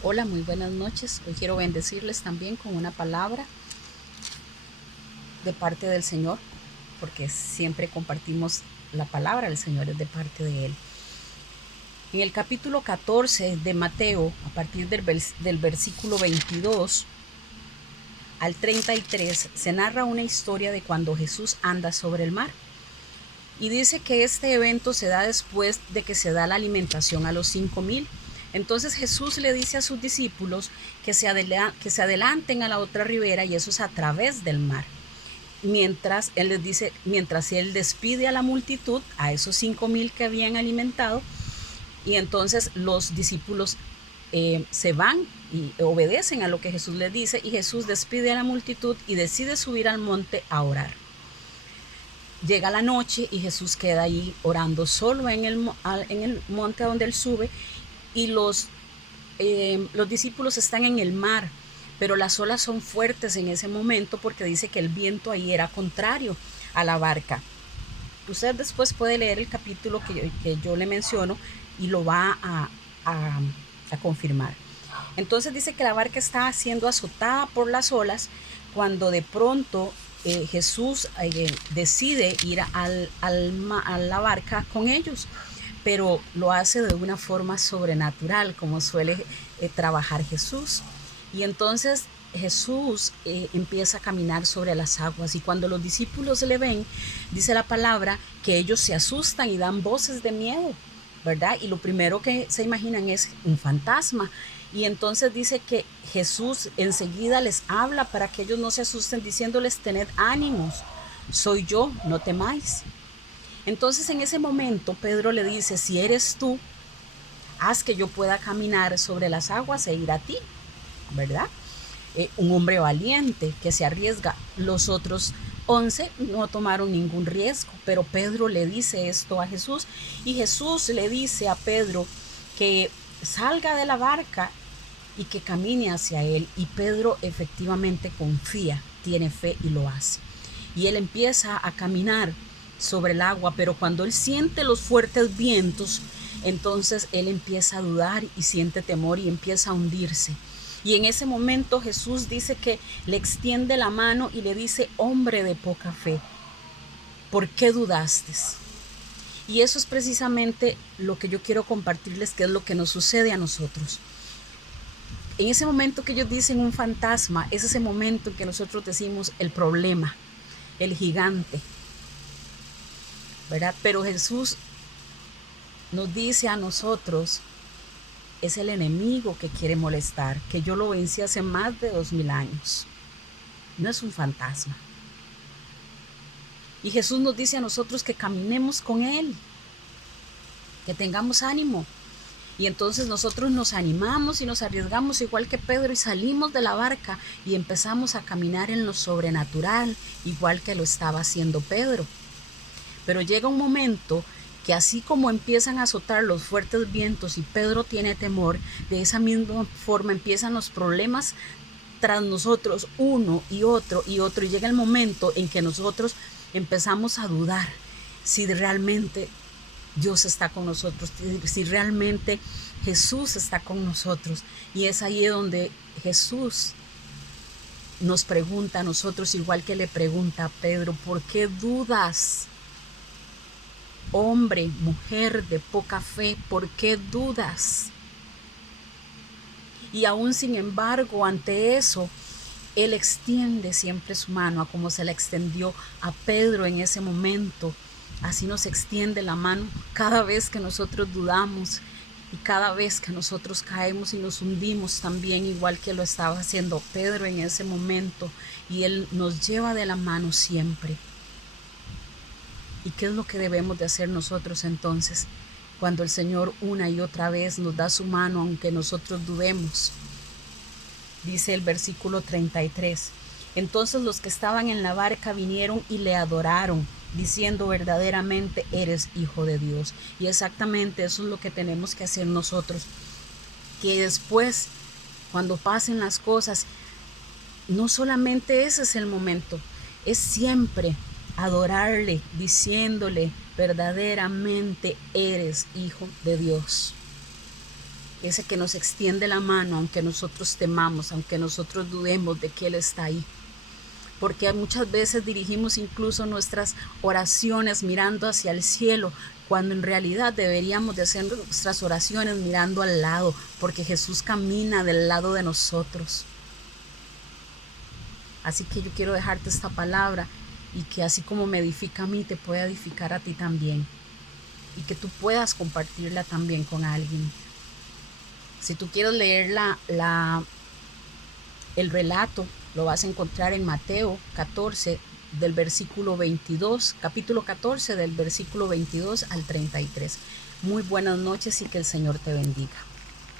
Hola, muy buenas noches. Hoy quiero bendecirles también con una palabra de parte del Señor, porque siempre compartimos la palabra del Señor, es de parte de Él. En el capítulo 14 de Mateo, a partir del versículo 22 al 33, se narra una historia de cuando Jesús anda sobre el mar. Y dice que este evento se da después de que se da la alimentación a los 5,000. Entonces Jesús le dice a sus discípulos que se adelanten a la otra ribera, y eso es a través del mar. Mientras él les dice, mientras él despide a la multitud, a esos 5,000 que habían alimentado, y entonces los discípulos se van y obedecen a lo que Jesús les dice, y Jesús despide a la multitud y decide subir al monte a orar. Llega la noche y Jesús queda ahí orando solo en el monte donde él sube, y los discípulos están en el mar, pero las olas son fuertes en ese momento porque dice que el viento ahí era contrario a la barca. Usted después puede leer el capítulo que yo le menciono y lo va a confirmar. Entonces dice que la barca está siendo azotada por las olas cuando de pronto Jesús decide ir a la barca con ellos, pero lo hace de una forma sobrenatural, como suele trabajar Jesús. Y entonces Jesús empieza a caminar sobre las aguas, y cuando los discípulos le ven, dice la palabra que ellos se asustan y dan voces de miedo, ¿verdad? Y lo primero que se imaginan es un fantasma. Y entonces dice que Jesús enseguida les habla para que ellos no se asusten, diciéndoles: tened ánimos, soy yo, no temáis. Entonces en ese momento Pedro le dice: si eres tú, haz que yo pueda caminar sobre las aguas e ir a ti, ¿verdad? Un hombre valiente que se arriesga. Los otros 11 no tomaron ningún riesgo, pero Pedro le dice esto a Jesús, y Jesús le dice a Pedro que salga de la barca y que camine hacia él, y Pedro efectivamente confía, tiene fe y lo hace. Y él empieza a caminar sobre el agua, pero cuando él siente los fuertes vientos, entonces él empieza a dudar y siente temor y empieza a hundirse. Y en ese momento Jesús dice que le extiende la mano y le dice: hombre de poca fe, ¿por qué dudaste? Y eso es precisamente lo que yo quiero compartirles, que es lo que nos sucede a nosotros. En ese momento que ellos dicen un fantasma, es ese momento en que nosotros decimos el problema, el gigante, ¿verdad? Pero Jesús nos dice a nosotros: es el enemigo que quiere molestar, que yo lo vencí hace más de 2000 años. No es un fantasma. Y Jesús nos dice a nosotros que caminemos con Él, que tengamos ánimo. Y entonces nosotros nos animamos y nos arriesgamos igual que Pedro, y salimos de la barca y empezamos a caminar en lo sobrenatural, igual que lo estaba haciendo Pedro. Pero llega un momento que, así como empiezan a azotar los fuertes vientos y Pedro tiene temor, de esa misma forma empiezan los problemas tras nosotros, uno y otro y otro, y llega el momento en que nosotros empezamos a dudar si realmente Dios está con nosotros, si realmente Jesús está con nosotros. Y es ahí donde Jesús nos pregunta a nosotros, igual que le pregunta a Pedro: ¿por qué dudas? Hombre, mujer de poca fe, ¿por qué dudas? Y aún sin embargo, ante eso, Él extiende siempre su mano, a como se la extendió a Pedro en ese momento. Así nos extiende la mano cada vez que nosotros dudamos, y cada vez que nosotros caemos y nos hundimos también, igual que lo estaba haciendo Pedro en ese momento. Y Él nos lleva de la mano siempre. ¿Y qué es lo que debemos de hacer nosotros entonces, cuando el Señor una y otra vez nos da su mano, aunque nosotros dudemos? Dice el versículo 33: entonces los que estaban en la barca vinieron y le adoraron, diciendo: verdaderamente eres Hijo de Dios. Y exactamente eso es lo que tenemos que hacer nosotros, que después, cuando pasen las cosas, no solamente ese es el momento, es siempre adorarle, diciéndole: verdaderamente eres Hijo de Dios. ese que nos extiende la mano aunque nosotros temamos, aunque nosotros dudemos de que Él está ahí. Porque muchas veces dirigimos incluso nuestras oraciones mirando hacia el cielo, cuando en realidad deberíamos de hacer nuestras oraciones mirando al lado, porque Jesús camina del lado de nosotros. Así que yo quiero dejarte esta palabra y que así como me edifica a mí, te pueda edificar a ti también. Y que tú puedas compartirla también con alguien. Si tú quieres leer el relato, lo vas a encontrar en Mateo 14, del versículo 22, capítulo 14, del versículo 22 al 33. Muy buenas noches y que el Señor te bendiga.